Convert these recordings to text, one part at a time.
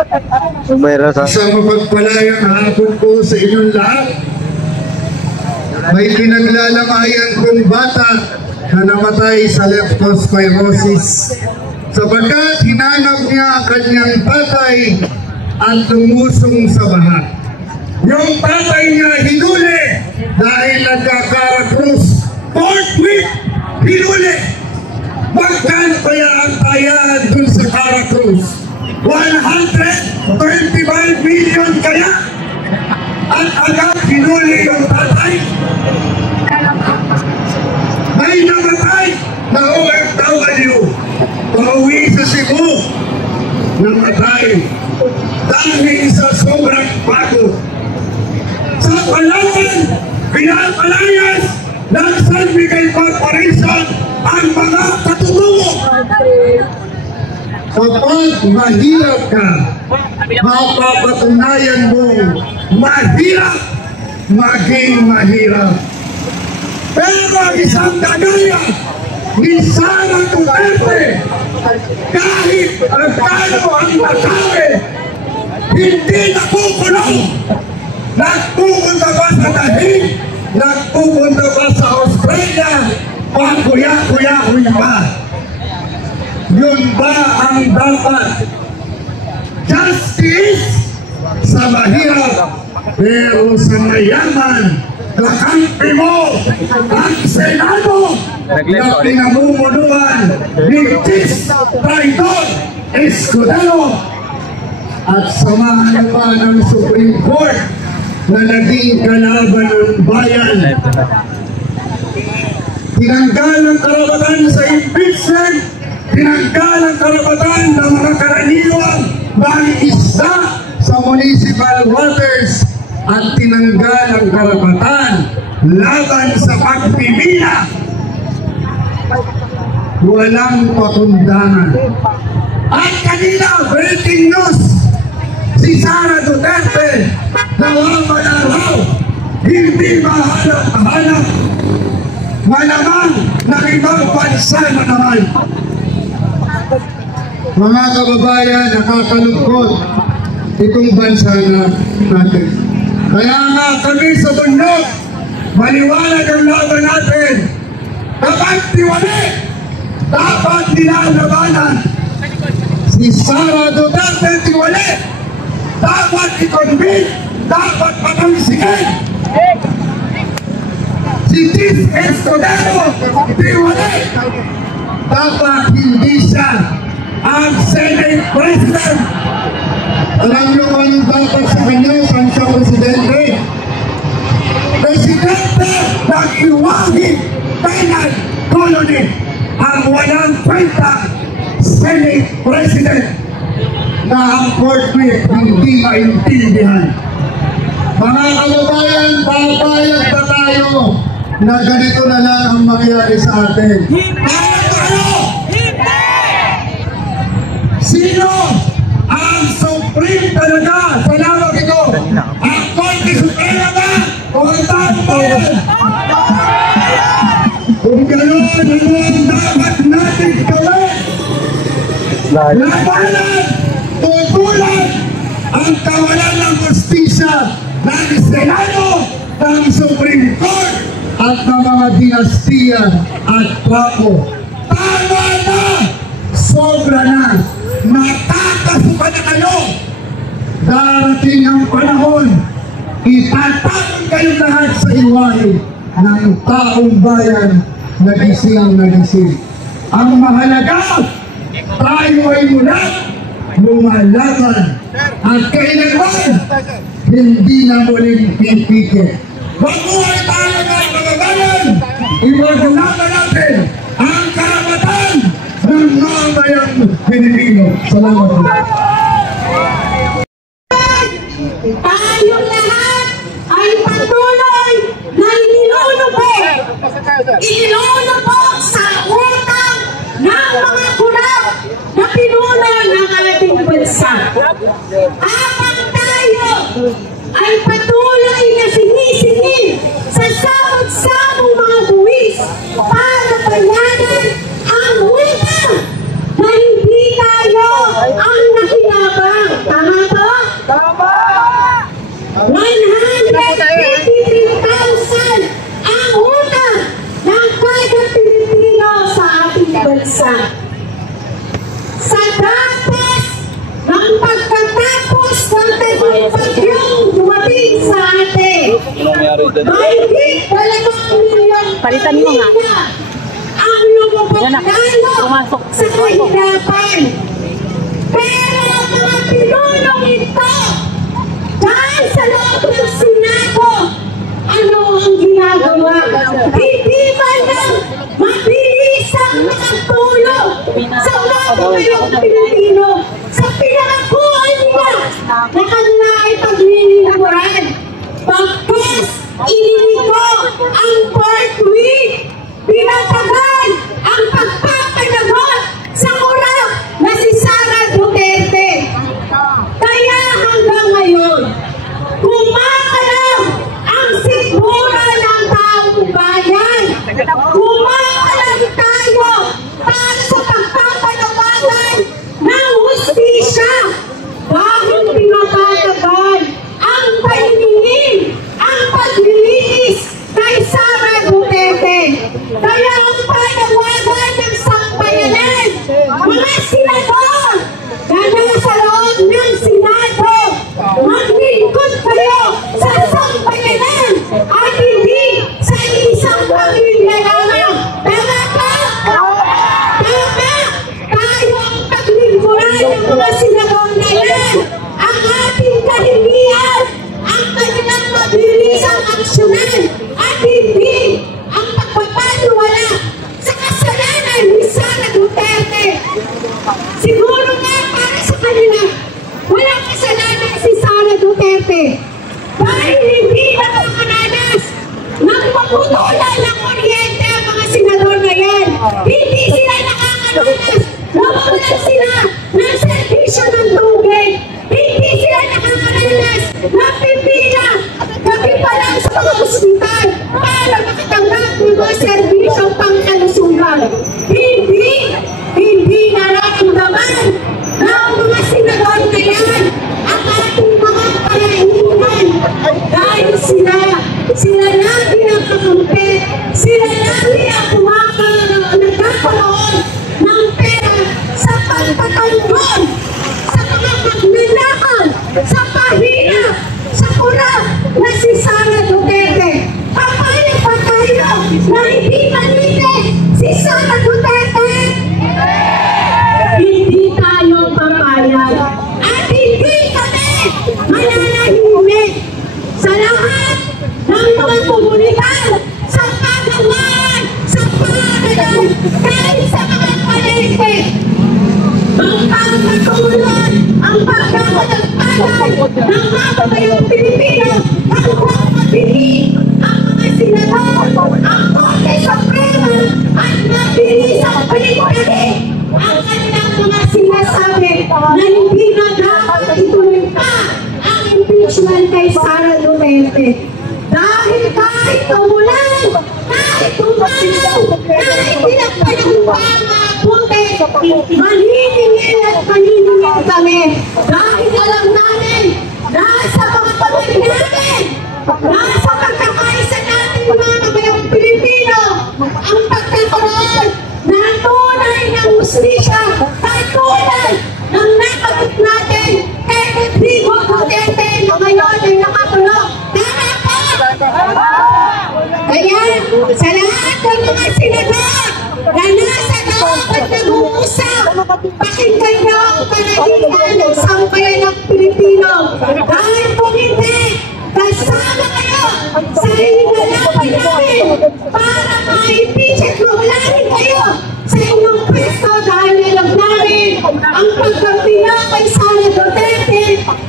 Sa mapagpalayang hapon po sa inyong lahat, may pinaglalamayan kong bata na namatay sa leptospirosis sapagkat hinanap niya ang kanyang tatay at lumusong sa baha. Yung tatay niya hinuli dahil nagkakarakrus. Forthwith, hinuli. Magkano kaya ang tayahan dun sa Caracruz? 125 million kaya? At agad hinuli yung tatay? May namatay na OFW. Pauwi sa Cebu. Namatay dahil sa sobrang bago. Sa Palawan, pinapalayas ng San Miguel Corporation ang mga katutulong. Kapag mahirap ka, mapapatunayan mong mahirap maging mahirap. Pero ang isang kagaya ni Sara Duterte, kahit agkano ang nasabi, hindi nakukulong. Nagpupunta ba sa dahig? Nagpupunta ba sa Australia? Pangkuya-kuya-kuya ba? Yun ba ang dapat? Justice sa mahirap, pero sa mayaman, kakampi mo ang Senado na pinamumunuan ni Chis Traidor Escudero at samahan pa ng Supreme Court na naging kalaban ng bayan. Tinanggal ang karapatan sa impeachment, tinanggal ang karapatan ng mga karaniwang mangisda sa municipal waters, at tinanggal ang karapatan laban sa pagpipila. Walang pakundangan. At kanina, breaking news, si Sara Duterte nawawala raw, hindi mahanap. Malamang ng ibang bansa na naman. Mga kababayan, nakakalungkot itong bansa natin. Kaya nga kami sa bundok, maliwanag ang laban natin. Kapag tiwali, dapat nilalabanan. Si Sara Duterte tiwali, dapat i-convict, dapat patangsigin. Si Chis Escudero tiwali, dapat hindi siya ang Senate President. Alam niyo kung anong dapat sa kanya, sa Presidente? Presidente ng iwagin penal colony ang walang kwenta Senate President na ang forthwith hindi maintindihan. Mga kababayan, papayag ba tayo na ganito na lang ang mangyari sa atin? Sino ang Supreme talaga sa lawag ito? Ang Korte Suprema ba? O ang taong? Kung gano'n, ano ang dapat natin gawin? Labanan, tutulan ang kawalan ng justisya ng Senado, ng Supreme Court, at ng mga dinastiya at papo. Tama na! Sobra na! Natakasukan na kayo! Darating ang panahon, itatapon kayo lahat sa iwain ng taong bayan na gising. Ang mahalaga, tayo ay mula lumalaban at kailangan hindi na muling pipigil. Mabuhay tayo mga kababayan! Iwagulaban natin ang karapatan ng mga bayang Pilipino. Salamat po. Tayong lahat ay patuloy na inilulubog sa utang ng mga kurap na pinuno ng ating bansa. Habang tayo ay patuloy na sinisingil sa samot-samong mga buwis para bayaran ang utang na hindi tayo ang nakinabang. Tama bagyong dumating sa atin. Mahigit 2 milyon Palitan mo nga. ang lumabagdalo sa kahirapan. Pero ang mga pinulong ito, dahil sa loob ng Senado, ano ang ginagawa? Hindi ba lang mabilis ang makatulong sa mga kabayong Pilipino sa pinakakuhan nila na kanila ay paglilingkuran. Pagkas ininiko ang 4th week, pinatagal ang pagpapanagot sa kurap na si Sara Duterte. Kaya hanggang ngayon, kumakalam ang sikmura ng taong bayan. Kumakalam tayo para sa pagpapanawagan ng hustisya. Dahil pinatatagal ang paniningin, ang paglilitis kay Sara Duterte. Kaya ang panawagan ng sambayanan, mga senador na nasa loob ng Senado, maglingkod kayo sa sambayanan at hindi sa isang pamilya lamang. Tama ba? Tama! Tayo ang paglingkuran ng mga senador na yan. Ang ating kahilingan, ang kanilang mabilisang aksyonan at hindi ang pagpapaniwala sa kasalanan ni Sara Duterte. Siguro nga para sa kanila, walang kasalanan si Sara Duterte dahil hindi nakakaranas ng pagputulan ng kuryente ang mga senador na yan. Hindi sila nakakaranas, nawalan sila ng servisyo ng tubig. Hindi sila nakakaranas ng pipila gabi pa lang sa mga ospital para makatanggap ng mga serbisyong pangkalusugan. Hindi nararamdaman ng mga senador na yan ang ating mga panahinan dahil sila lagi ang kakampi, sila lagi ang nagkakaroon ng pera sa pagpatanggol, sa mga magnanakaw, sa pahina, sa kurap na si Sara Duterte. Papayag pa tayo na hindi malinis si Sara Duterte? Hindi tayo papayag at hindi kami mananahimik sa lahat ng mga komunidad, sa pagawan, sa panalan, kahit sa mga palengke. Ang pagkatulad, ang pagkakatagpalay ng mga kabayong Pilipino, ang pagkabili, ang mga senador, ang Korte Suprema, at mabilis ang paligpili ang kanilang mga sinasabi na hindi na dapat ituloy pa ang impeachment kay Sara Duterte. Dahil kahit umulan, kahit umalaw, kahit pinagpalang pamapunte, maniningil at maniningil kami. Dahil alam namin, nasa mga pamilya namin, nasa pagkakaisa natin mga kabayang Pilipino, ang pagkakaroon ng tunay ng hustisya, katulad ng nakagot natin kay Rodrigo Duterte na ngayon ay nakakulong. Kaya sa lahat ng mga senador na nasa loob at nag-uusap, pakinggan niyo ang panahinan ng sambayan ng Pilipino. Dahil kung hindi, kasama kayo sa hinalapan namin para ma-impeach at mawalahin kayo sa inyong pwesto dahil alam namin ang pagkampiyo kay Sara Duterte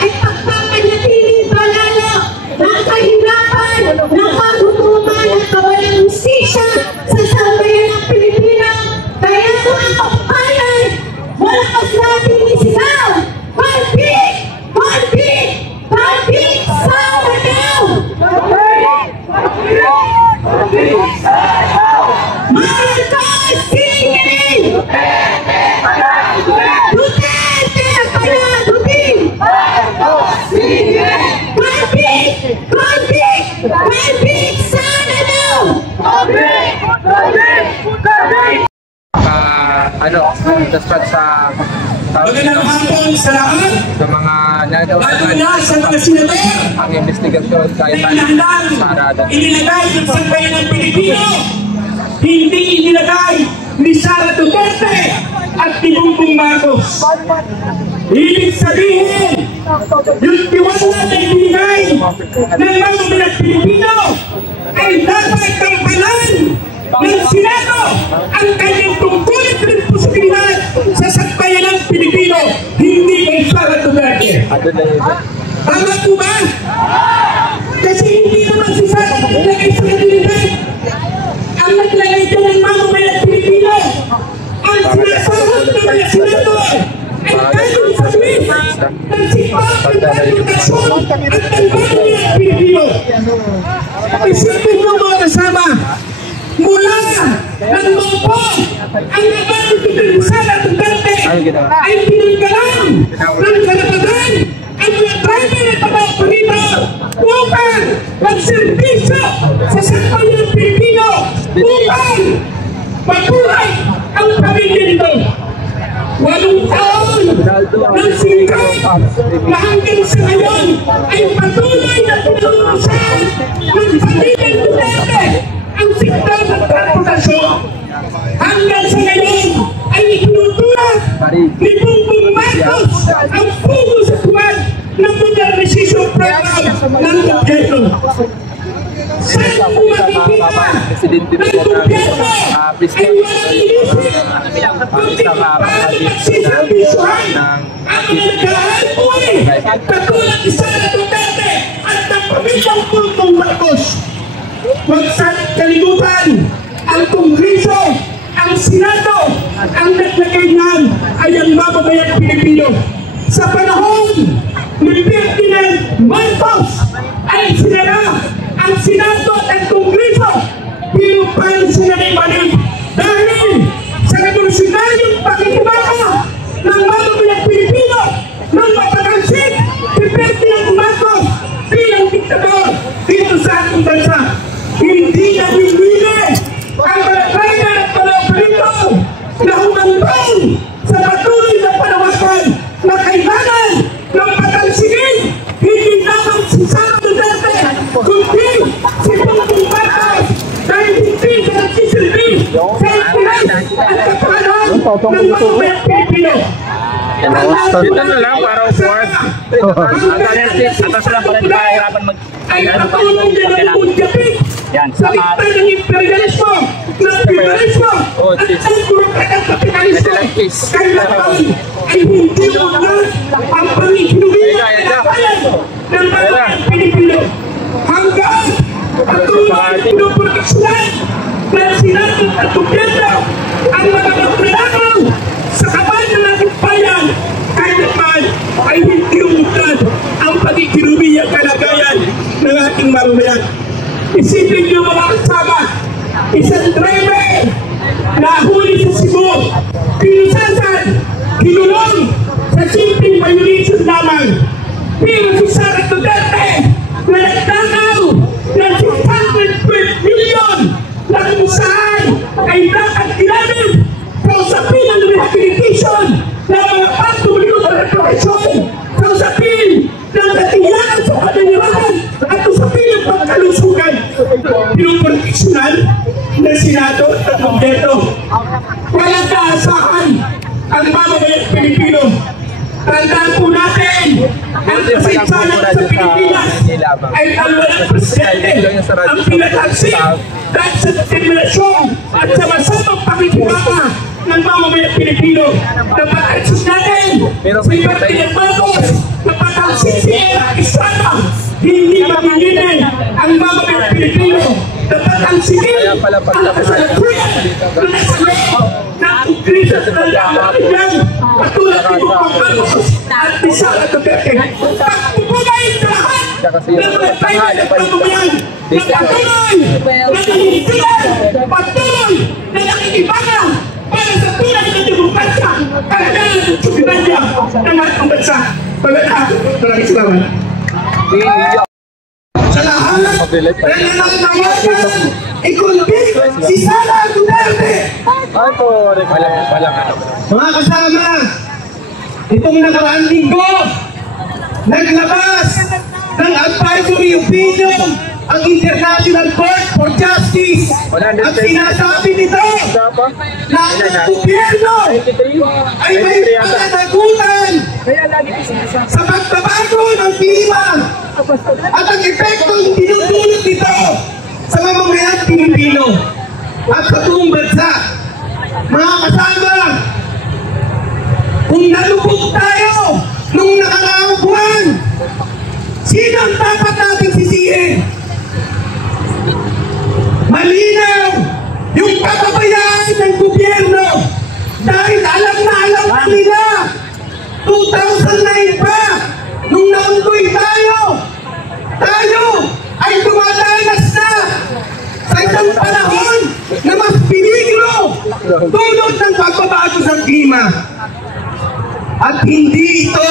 ay pagpapanatili pa lalo ng kahirapan, ng paghutuman at kawalang hustisya sa sambayan ng Pilipino. Kaya mga kapapayan, malakas natin isigaw, Palpik! Palpik! Palpik! Sara now! Marcos singing! Duterte panagutin! Palpik! Palpik! Palpik! Sara now! Daspat sa Magandang hapon sa lahat. mga lalo na sa mga senador ang investigasyon kahit na inahandang inilagay ng sambayan ng Pilipino, hindi inilagay ni Sara Duterte at ni Bongbong Marcos. Ibig sabihin, yung tiwala na ibinigay ng mga mga Pilipino ay dapat kampanan ng Senado ang kanyang tungkulin at posibilidad sa sambayan ng Pilipino, hindi kay Sara Duterte. Tama po ba? Kasi hindi naman si Sara naglagay sa kabilidad. Ang naglagay dyan ng mamamayan Pilipino, ang sinasahod ng mga senador ay kanyang sabihin ng sipag ng edukasyon at ng mamamayan Pilipino. Isipin mo mga kasama, mula ng maupo ang naman ng Sara Duterte ay pinanggalan ng karapatan ang mga driver at mga operito upang magserbisyo sa sambayan ng Pilipino upang mabuhay ang pamilya nito. 8 taon ng singkap na hanggang sa ngayon ay patuloy na pinag-uusahan ng pamilya Duterte ang sektor ng transportasyon. Hanggang sa ngayon ay itinutulak ni Bongbong Marcos ang pugo sa tuwag ng modernization program ng gobyerno. Saan po makikita ng gobyerno ay walang inisip kundi para magsisabisuhan ang mga nagkaraan buhay katulad ni Sara Duterte at ng pamilyang Bongbong Marcos. Huwag sa kalimutan, ang Kongreso, ang Senado, ang naglagay niyan ay ang mamamayang Pilipino. Sa panahon ni Ferdinand Marcos ay sinara ang Senado at ang Kongreso, pinupan sila ng mali dahil sa revolusyonaryong pakikibaka ng mamamayang Pilipino nang mapatalsik si Ferdinand Marcos bilang diktador dito sa ating bansa. Hindi na winwili ang mga driver at mga operito na humantong sa patuloy na panawagan na kailangan ng patalsigin hindi lamang si Sara Duterte kundi si Bongbong Marcos dahil hindi na nagsisilbi sa interes at kapakanan ng mamamayang Pilipino. Dito na lang para upuan. Atas lang pala di kahirapan ay patulong din ang Bunjapit sa likta ng imperialismo, nationalismo at ang burokratang kapitalismo. Kailangan ay hindi umunod ang panghihinuwi at bayan ng mga Pilipino hanggang patuloy pinuproteksyonan ng Senado at gobyerno ang mga magnanakaw sa kaban ng ating bayan. Kailangan ay hindi umutad ang pagkikinuwi at kalagayan ng ating mamamayan. Isipin niyo mga kasama, isang driver na huli sa Cebu, pinusasan, kinulong sa simpleng violation lamang. Pero si Sara Duterte na nagtakaw ng 612 million na kung saan ay dapat ginamit sa usapin ng rehabilitation ng mga patuloy na reparation, sa usapin ng katiyakan sa kanayarahan at usapin ng pagkalusugan. Pinuproteksyonan ng Senado at gobyerno. Walang kaasahan ang mamamayang Pilipino. Tandaan po natin, ang kasinsanan sa Pilipinas ay ang walang presidente, ang pinataksik dahil sa determinasyon at sa masamang pakikibaka ng mamamayang Pilipino. Napataksik natin si Ferdinand Marcos, napataksik si Era Estrada, hindi maminginin ang mamamayang Pilipino. Napataksikin ang kasalukuyan ng nasagot ng Kongreso sa nalalaman katulad ni Bongbong Marcos at ni Sara Duterte. Pagpupunayin sa lahat ng mga tayo at pamamayan na patuloy na nanginitilan, patuloy na nakikibaka para sa tulad ng demokrasya, kalagayan ng subiranya ng ating bansa. Maraming salamat. Sa lahat na nananawagan, i-convict si Sara Duterte. Mga kasama, itong nakaraang linggo, naglabas ng advisory opinion ang International Court for Justice at sinasabi nito na ang gobyerno ay may pananagutan sa pagbabago ng klima at ang epektong dinudulot nito sa mamamayang Pilipino at sa buong bansa. Mga kasama, kung nalubog tayo nung nakaraang buwan, sino ang dapat natin sisihin? Malinaw yung kapabayaan ng gobyerno dahil alam na nila 2009 pa nung naunggoy tayo ay dumadanas na sa isang panahon na mas piniglo tulad ng pagbabago sa klima. At hindi ito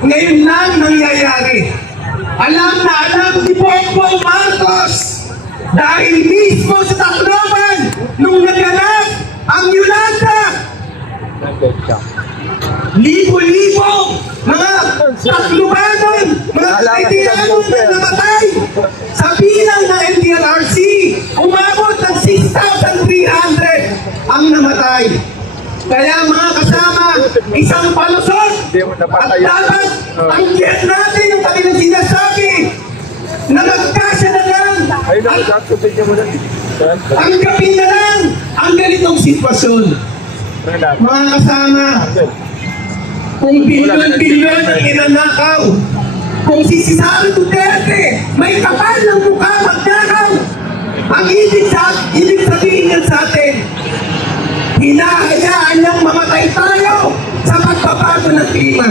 ngayon lang nangyayari. Alam na alam ni Bongbong Marcos dahil mismo sa Tacloban nung naganap ang Yolanda. Libo-libo mga Taclobanon, mga Kaitianon na namatay sa bilang ng MDRRC. Umabot ng 6,300 ang namatay. Kaya mga kasama, isang palusot at dapat tanggihan natin yung kanilang sinasabi na magkasya na lang at tanggapin na lang ang ganitong sitwasyon. Mga kasama, kung bilyon-bilyon ang inanakaw, kung si Sara Duterte may kapal ng mukha magnakaw, ang ibig sabihin yan sa atin, hinahayaan niyang mamatay tayo sa pagbabago ng klima.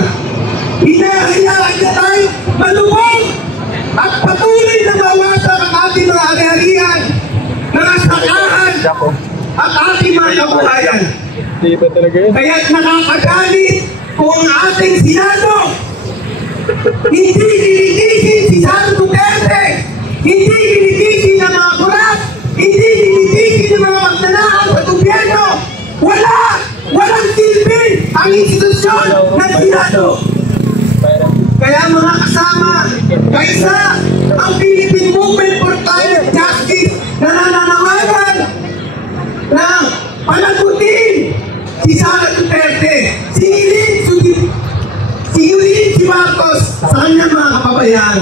Hinahayaan niya tayo malubog at patuloy na mawasak ang ating mga ari-arian, mga sakahan at ating mga kabuhayan. Kaya't nakakagalit kung ang ating Senado hindi nilitisin si Sara Duterte, hindi nilitisin ng mga kurap, hindi nilitisin ng mga magnanakaw sa gobyerno. Walang silbi ang institusyon ng Senado. Kaya mga kasama, kaysa ang Philippine Movement for Climate Justice na nananawagan na panagutin si Sara Duterte, si Marcos sa kanyang mga kababayan,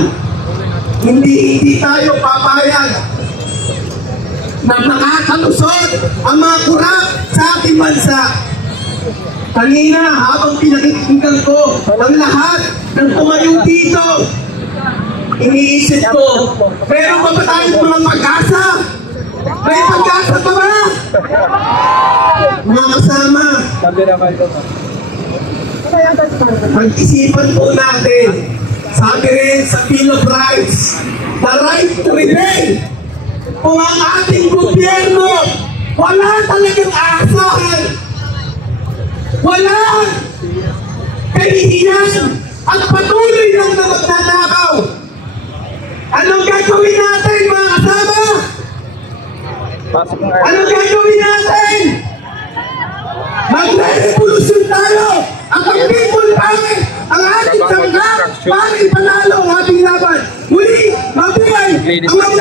hindi tayo papayag na makakalusot ang mga kurap sa ating bansa. Kanina, habang pinakikinggan ko ang lahat ng tumayo dito, iniisip ko, meron pa ba tayong mga pag-asa? May pag-asa pa ba? Mga kasama, pag-isipan po natin, sabi rin sa Bill of Rights, the right to rebel. Kung ang ating gobyerno wala talagang aasahan, wala kahihiyan at patuloy ng magnanakaw, anong gagawin natin mga kasama? Anong gagawin natin? Magre-revolusyon tayo at ang people power ang ating sangka para ipanalo ang ating laban. Muli, mabuhay ang mga